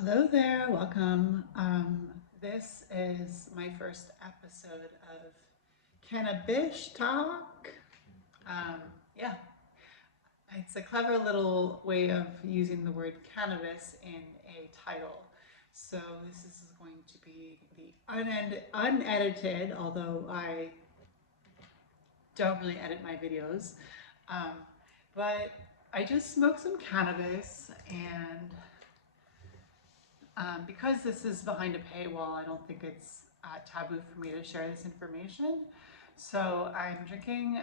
Hello there, welcome. This is my first episode of Cannabis Talk. Um, yeah, it's a clever little way of using the word cannabis in a title. So this is going to be the unedited, although I don't really edit my videos. Um, but I just smoked some cannabis and because this is behind a paywall, I don't think it's taboo for me to share this information. So I'm drinking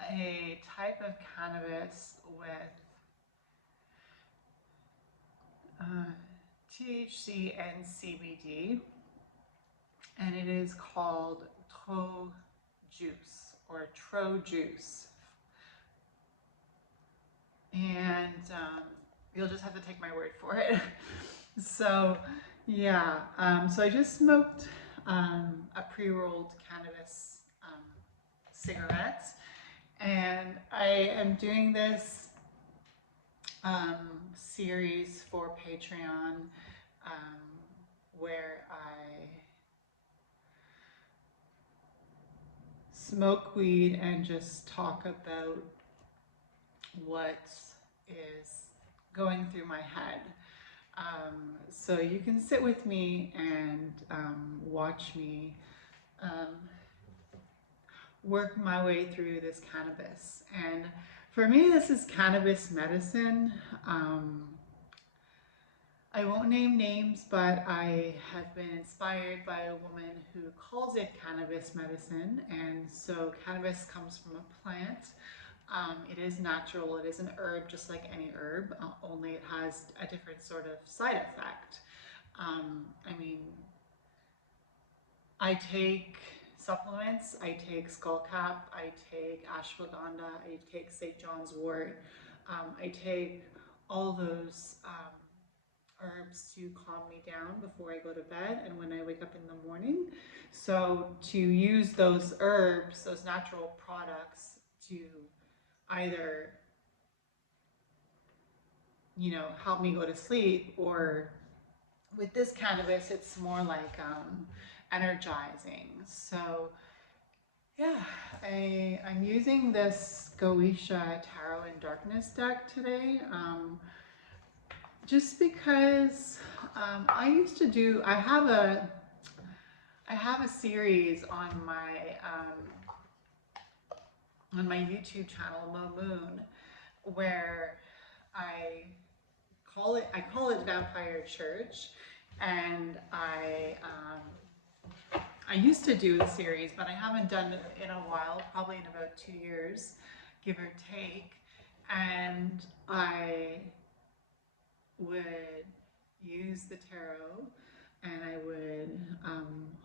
a type of cannabis with uh, THC and CBD, and it is called Tro Juice or Tro Juice. And you'll just have to take my word for it. So, yeah, so I just smoked a pre-rolled cannabis cigarette, and I am doing this series for Patreon um, where I smoke weed and just talk about what is going through my head. So you can sit with me and watch me um, work my way through this cannabis. And for me, this is cannabis medicine. Um, I won't name names, but I have been inspired by a woman who calls it cannabis medicine. And so cannabis comes from a plant. It is natural, it is an herb just like any herb, only it has a different sort of side effect. I mean, I take supplements, I take skullcap, I take ashwagandha, I take St. John's wort, I take all those herbs to calm me down before I go to bed and when I wake up in the morning. So to use those herbs, those natural products to either, help me go to sleep, or with this cannabis, it's more like energizing. So yeah, I'm using this Goetia Tarot in Darkness deck today, just because I have a series on my YouTube channel, Mo Moon, where I call it Vampire Church, and I used to do the series, but I haven't done it in a while, probably in about 2 years, give or take. And I would use the tarot and I would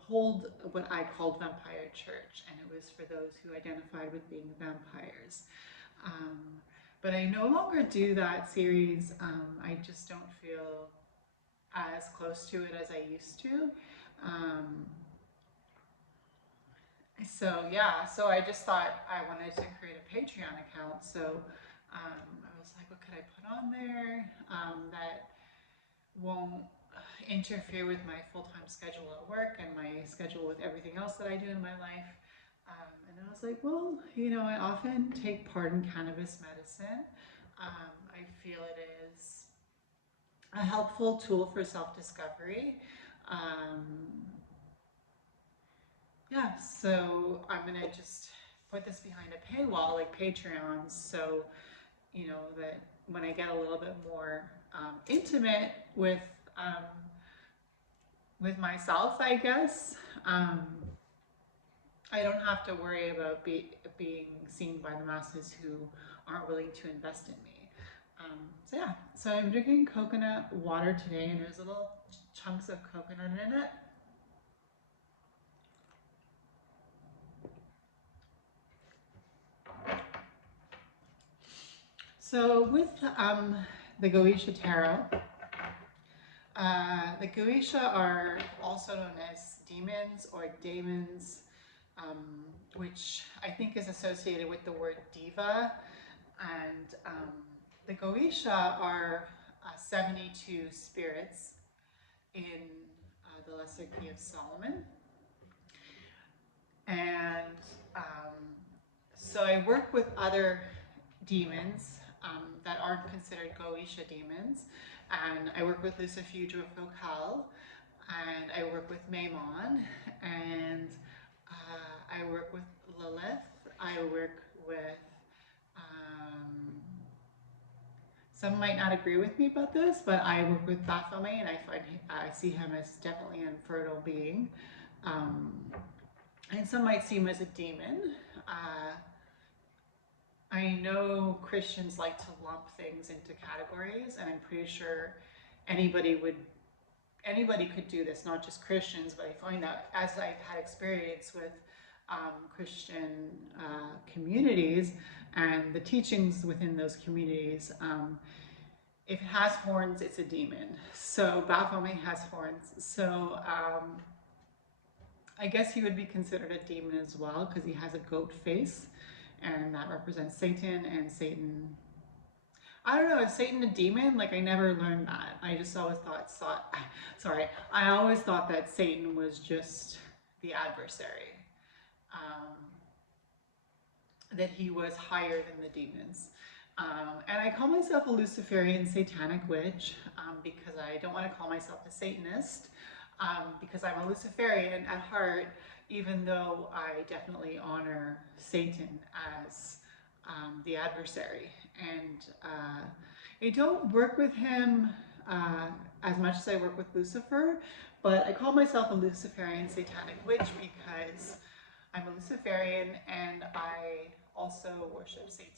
hold what I called Vampire Church, and it was for those who identified with being vampires. Um, but I no longer do that series. I just don't feel as close to it as I used to. Um, so yeah, so I just thought I wanted to create a Patreon account. So I was like, what could I put on there that won't interfere with my full-time schedule at work and my schedule with everything else that I do in my life. And I was like, well, I often take part in cannabis medicine. I feel it is a helpful tool for self-discovery. Um, yeah, so I'm gonna just put this behind a paywall like Patreon, so that when I get a little bit more intimate um, with myself, I guess, I don't have to worry about being seen by the masses who aren't willing to invest in me. So yeah, so I'm drinking coconut water today, and there's little chunks of coconut in it. So with the Goetia Tarot, the goetia are also known as demons or daemons, which I think is associated with the word diva. And the goetia are 72 spirits in the Lesser Key of Solomon. And so I work with other demons that aren't considered goetia demons. And I work with Lucifer Focal, and I work with Maimon, and I work with Lilith. I work with, some might not agree with me about this, but I work with Baphomet, and I see him as definitely an infertile being. And some might see him as a demon. I know Christians like to lump things into categories, and I'm pretty sure anybody could do this, not just Christians, but I find that as I've had experience with Christian communities and the teachings within those communities, if it has horns, it's a demon. So Baphomet has horns. So I guess he would be considered a demon as well, because he has a goat face, and that represents Satan, and Satan, I don't know, is Satan a demon? Like, I never learned that. I just always I always thought that Satan was just the adversary, that he was higher than the demons. And I call myself a Luciferian satanic witch because I don't want to call myself a Satanist, because I'm a Luciferian at heart, even though I definitely honor Satan as the adversary. And I don't work with him as much as I work with Lucifer, but I call myself a Luciferian satanic witch because I'm a Luciferian and I also worship Satan.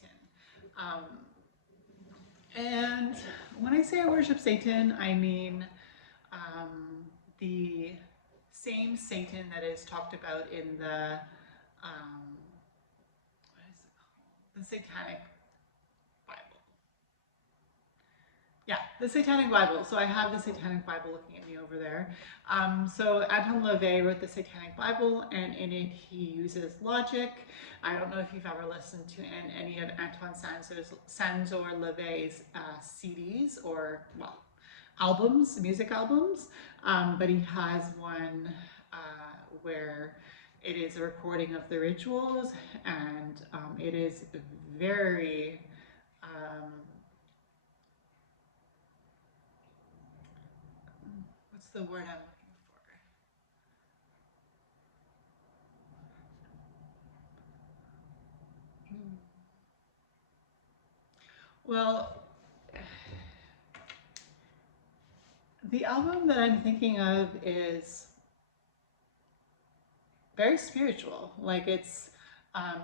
And when I say I worship Satan, I mean the same Satan that is talked about in the what is it called? The Satanic Bible. Yeah, the Satanic Bible. So I have the Satanic Bible looking at me over there. So Anton LaVey wrote the Satanic Bible, and in it he uses logic. I don't know if you've ever listened to any of Anton Sanzor LaVey's CDs or, well, albums, music albums, but he has one where it is a recording of the rituals, and it is very what's the word I'm looking for? Well, the album that I'm thinking of is very spiritual. Like, it's,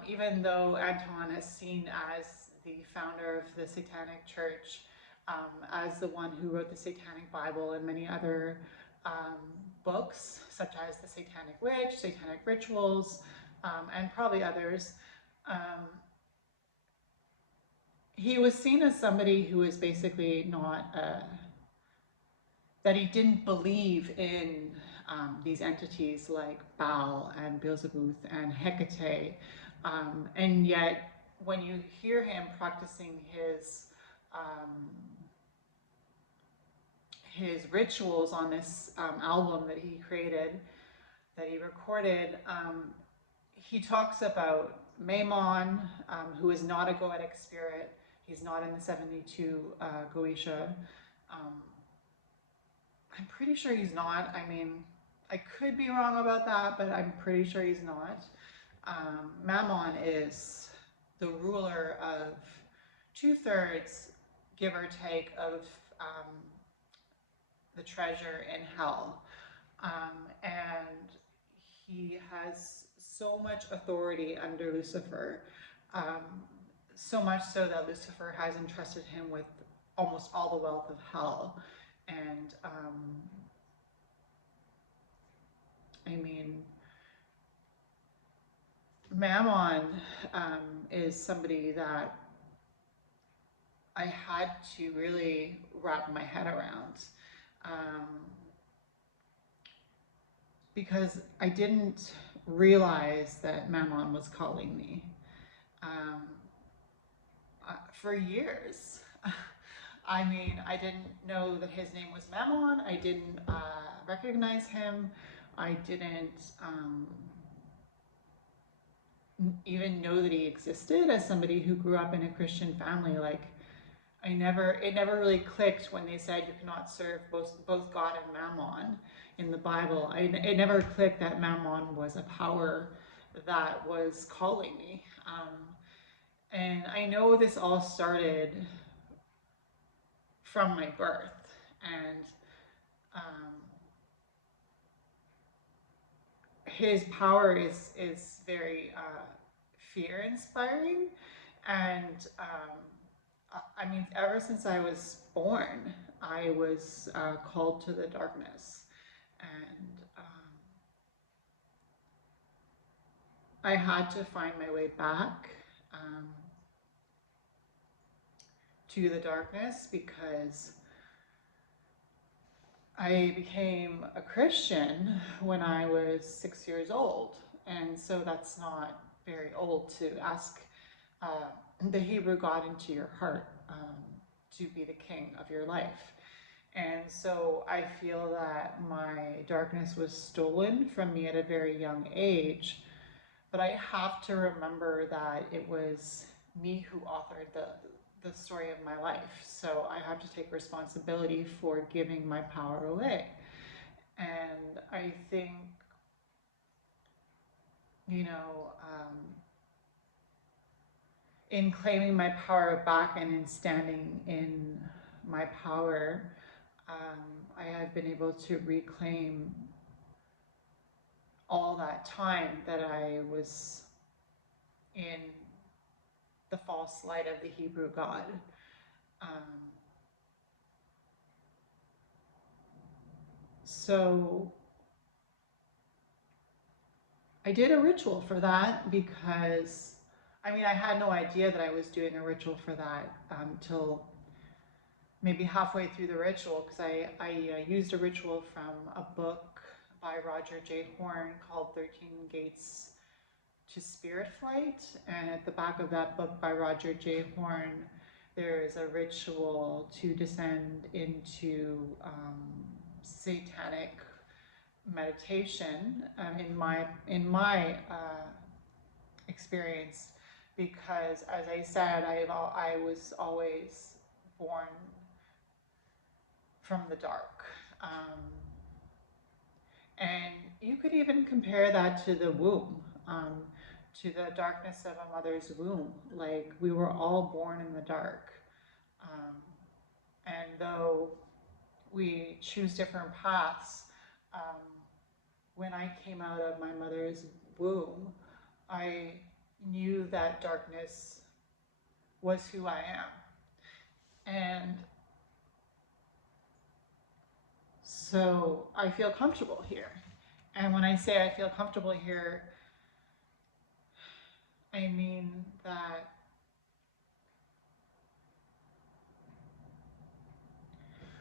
even though Anton is seen as the founder of the Satanic Church, as the one who wrote the Satanic Bible and many other books, such as The Satanic Witch, Satanic Rituals, and probably others, he was seen as somebody who was basically not, that he didn't believe in these entities like Baal and Beelzebub and Hecate, and yet when you hear him practicing his rituals on this album that he created, that he recorded, he talks about Maimon, who is not a goetic spirit. He's not in the 72 goetia. I'm pretty sure he's not. I mean, I could be wrong about that, but I'm pretty sure he's not. Mammon is the ruler of 2/3, give or take, of the treasure in hell. And he has so much authority under Lucifer, so much so that Lucifer has entrusted him with almost all the wealth of hell. And I mean, Mammon is somebody that I had to really wrap my head around, because I didn't realize that Mammon was calling me. For years, I mean, I didn't know that his name was Mammon. I didn't recognize him. I didn't even know that he existed as somebody who grew up in a Christian family. Like, it never really clicked when they said you cannot serve both God and Mammon in the Bible. It never clicked that Mammon was a power that was calling me. And I know this all started from my birth, and um, his power is very fear inspiring, and I mean, ever since I was born, I was called to the darkness, and I had to find my way back um, to the darkness because I became a Christian when I was 6 years old, and so that's not very old to ask uh, the Hebrew God into your heart to be the king of your life. And so I feel that my darkness was stolen from me at a very young age, but I have to remember that it was me who authored the story of my life. So I have to take responsibility for giving my power away. And I think, you know, in claiming my power back and in standing in my power, I have been able to reclaim all that time that I was in the false light of the Hebrew God. Um, so I did a ritual for that because, I mean, I had no idea that I was doing a ritual for that till maybe halfway through the ritual, because I used a ritual from a book by Roger J. Horn called 13 Gates to Spirit Flight. And at the back of that book by Roger J. Horn, there is a ritual to descend into satanic meditation in my experience, because as I said, I was always born from the dark. And you could even compare that to the womb, to the darkness of a mother's womb. Like, we were all born in the dark. Um, and though we choose different paths, um, when I came out of my mother's womb, I knew that darkness was who I am. And so I feel comfortable here. And when I say I feel comfortable here, I mean that,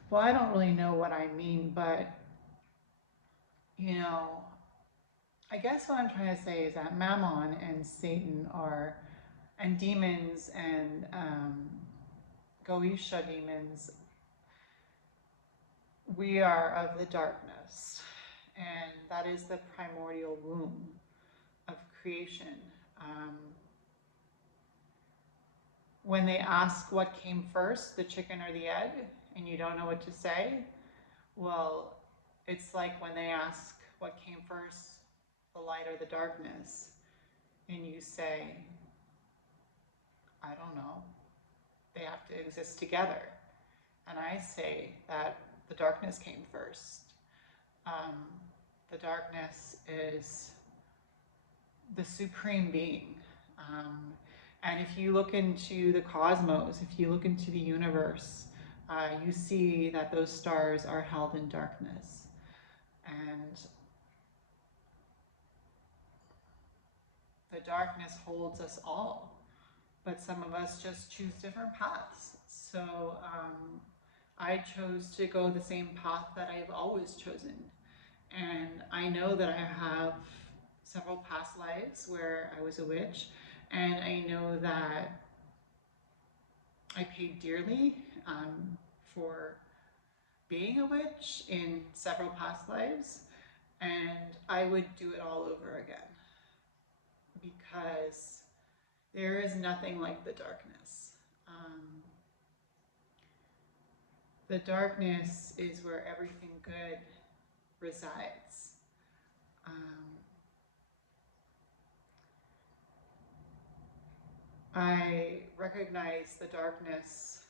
well, I don't really know what I mean, but, you know, I guess what I'm trying to say is that Mammon and Satan and demons and goetia demons, we are of the darkness. And that is the primordial womb of creation. When they ask what came first, the chicken or the egg, and you don't know what to say, well, it's like when they ask what came first, the light or the darkness, and you say, I don't know. They have to exist together. And I say that the darkness came first. Um, the darkness is the supreme being. And if you look into the cosmos, if you look into the universe, you see that those stars are held in darkness. And the darkness holds us all, but some of us just choose different paths. So I chose to go the same path that I've always chosen. And I know that I have several past lives where I was a witch, and I know that I paid dearly for being a witch in several past lives, and I would do it all over again because there is nothing like the darkness. The darkness is where everything good resides. I recognize the darkness,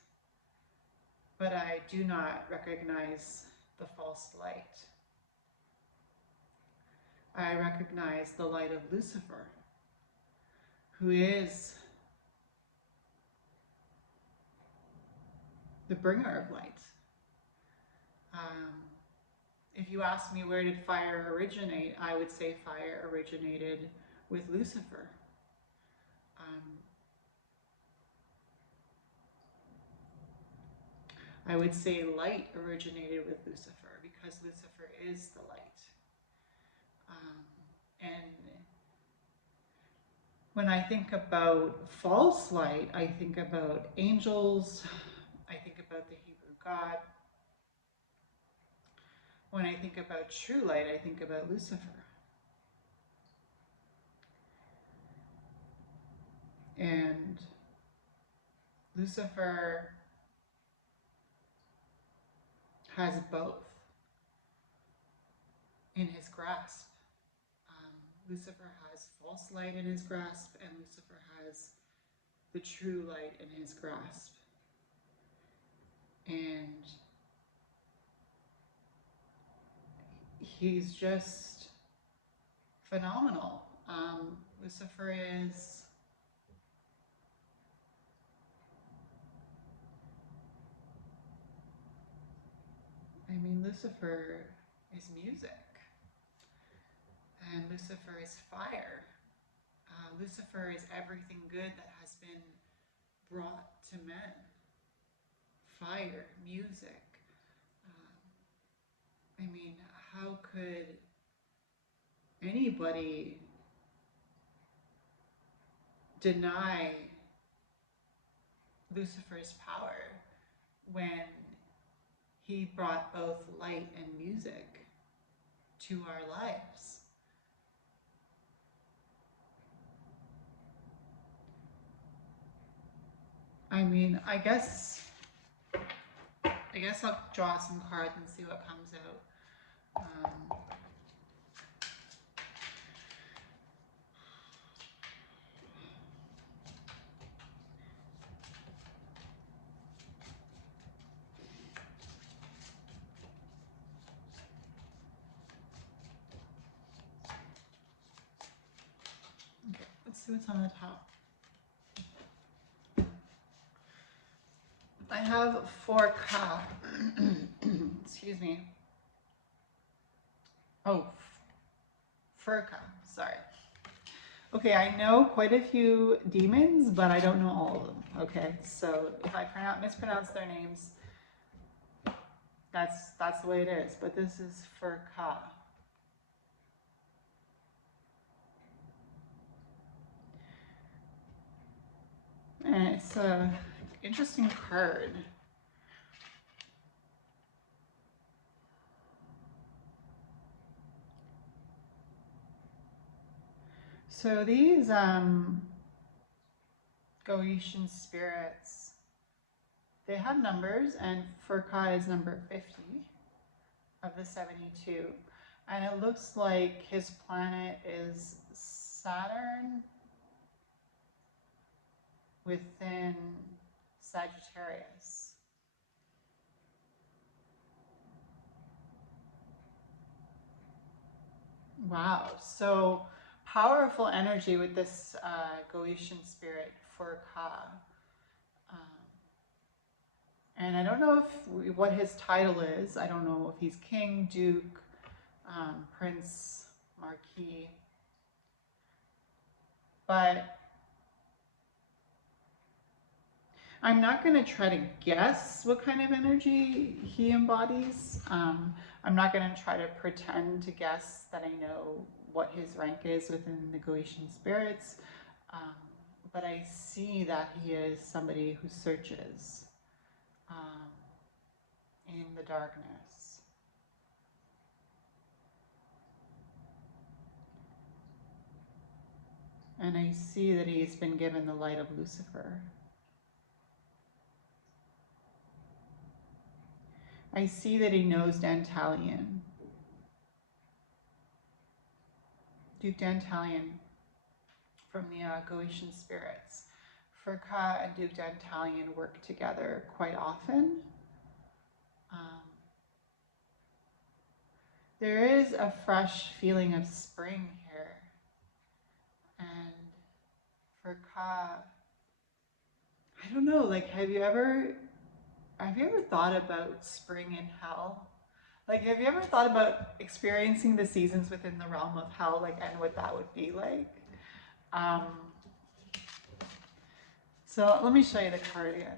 but I do not recognize the false light. I recognize the light of Lucifer, who is the bringer of light. If you ask me where did fire originate, I would say fire originated with Lucifer. I would say light originated with Lucifer because Lucifer is the light. And when I think about false light, I think about angels, I think about the Hebrew God. When I think about true light, I think about Lucifer. And Lucifer has both in his grasp. Lucifer has false light in his grasp, and Lucifer has the true light in his grasp. And he's just phenomenal. Lucifer is Lucifer is music, and Lucifer is fire. Lucifer is everything good that has been brought to men. Fire, music. How could anybody deny Lucifer's power when he brought both light and music to our lives? I guess I'll draw some cards and see what comes out. Okay, let's see what's on the top. I have 4K. Excuse me. Oh, Furka, sorry. Okay, I know quite a few demons, but I don't know all of them. Okay, so if I mispronounce their names, that's the way it is. But this is Furka. And it's a interesting card. So these Goetian spirits, they have numbers, and Furka is number 50 of the 72. And it looks like his planet is Saturn within Sagittarius. Wow, so powerful energy with this Goetian spirit for Ka. And I don't know what his title is. I don't know if he's king, duke, prince, marquis. But I'm not going to try to guess what kind of energy he embodies. I'm not going to try to pretend to guess that I know what his rank is within the Goetian spirits. but I see that he is somebody who searches um, in the darkness. And I see that he's been given the light of Lucifer. I see that he knows Dantalion. Duke Dantalion from the Goetian spirits. Furka and Duke Dantalion work together quite often. There is a fresh feeling of spring here. And Furka, I don't know, like have you ever thought about spring in hell? Like have you ever thought about experiencing the seasons within the realm of hell, like, and what that would be like? Um, so let me show you the card again.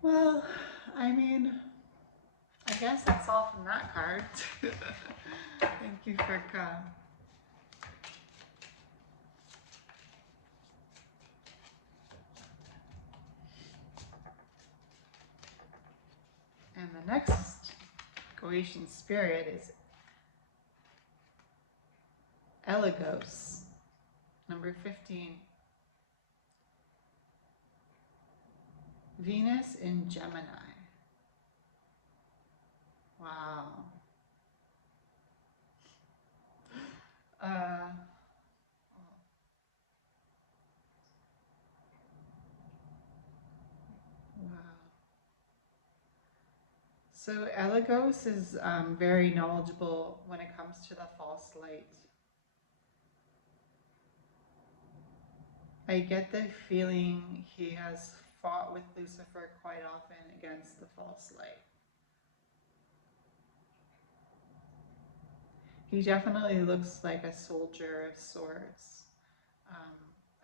Well, I mean, I guess that's all from that card. Thank you for coming. And the next Goetian spirit is Eligos, number 15. Venus in Gemini. Wow. Wow. So Eligos is very knowledgeable when it comes to the false light. I get the feeling he has fought with Lucifer quite often against the false light. He definitely looks like a soldier of sorts,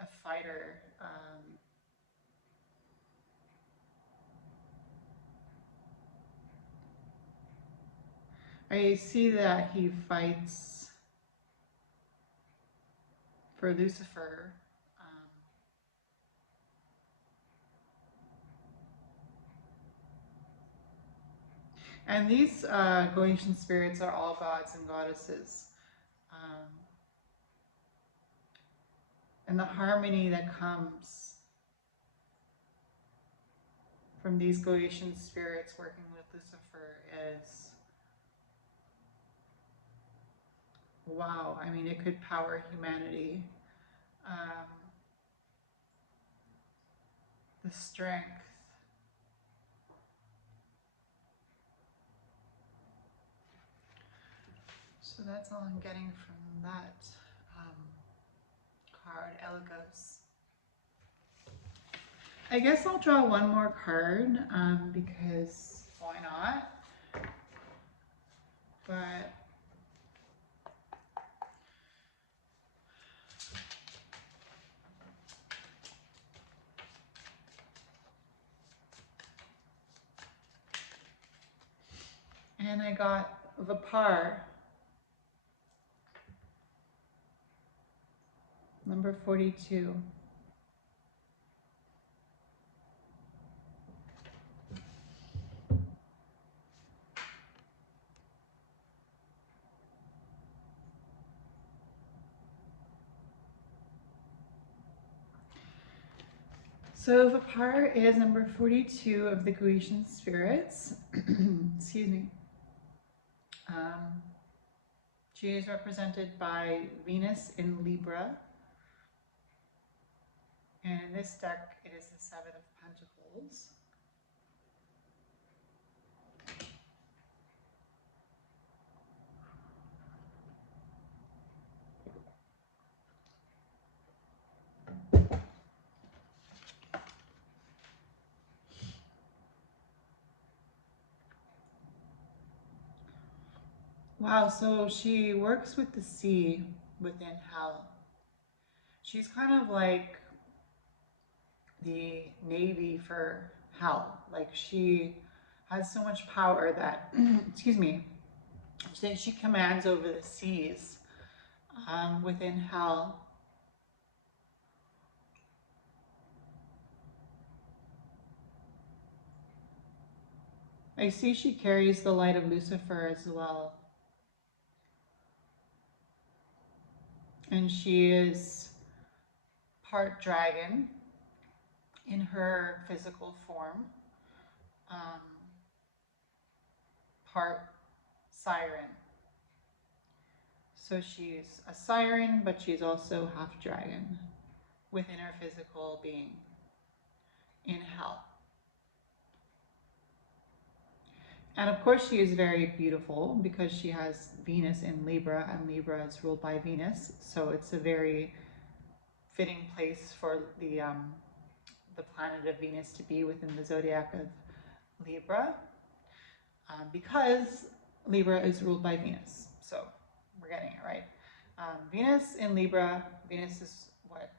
a fighter. I see that he fights for Lucifer. And these Goetian spirits are all gods and goddesses. And the harmony that comes from these Goetian spirits working with Lucifer is, wow, I mean, it could power humanity. The strength. So that's all I'm getting from that card, Eligos. I guess I'll draw one more card because why not? But and I got Vapar, number 42. So Vapar is number 42 of the Goetian spirits. Excuse me. She is represented by Venus in Libra. And in this deck, it is the Seven of Pentacles. Wow, so she works with the sea within hell. She's kind of like the navy for hell. Like she has so much power that, excuse me, she commands over the seas within hell. I see she carries the light of Lucifer as well. And she is part dragon in her physical form, um, part siren. So she's a siren, but she's also half dragon within her physical being in hell. And of course, she is very beautiful because she has Venus in Libra, and Libra is ruled by Venus. So it's a very fitting place for the planet of Venus to be within the zodiac of Libra, because Libra is ruled by Venus. So we're getting it right. Venus in Libra, Venus is what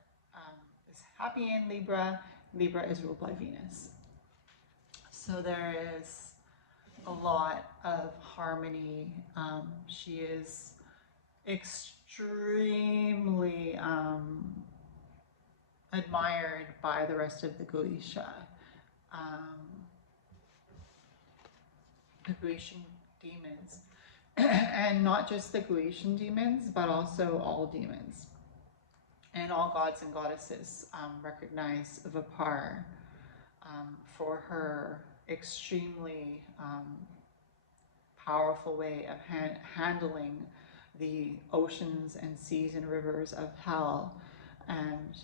is happy in Libra. Libra is ruled by Venus. So there is a lot of harmony. She is extremely admired by the rest of the goetia. The Goetian demons. And not just the Goetian demons, but also all demons. And all gods and goddesses recognize Vipar for her extremely powerful way of handling the oceans and seas and rivers of hell. And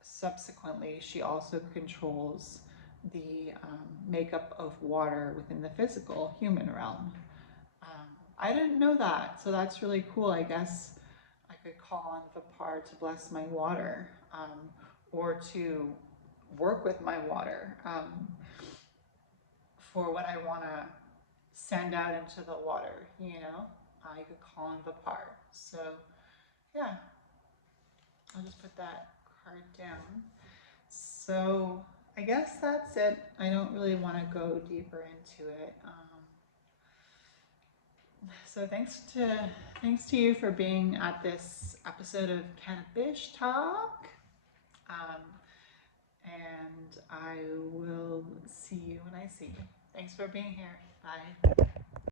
subsequently, she also controls the makeup of water within the physical human realm. I didn't know that, so that's really cool. I guess I could call on Vipar to bless my water, or to work with my water for what I want to send out into the water, you know? I could call on Vipar. So, yeah, I'll just put that card down. So, I guess that's it. I don't really want to go deeper into it. So thanks to you for being at this episode of Cannabis Talk. And I will see you when I see you. Thanks for being here. Bye.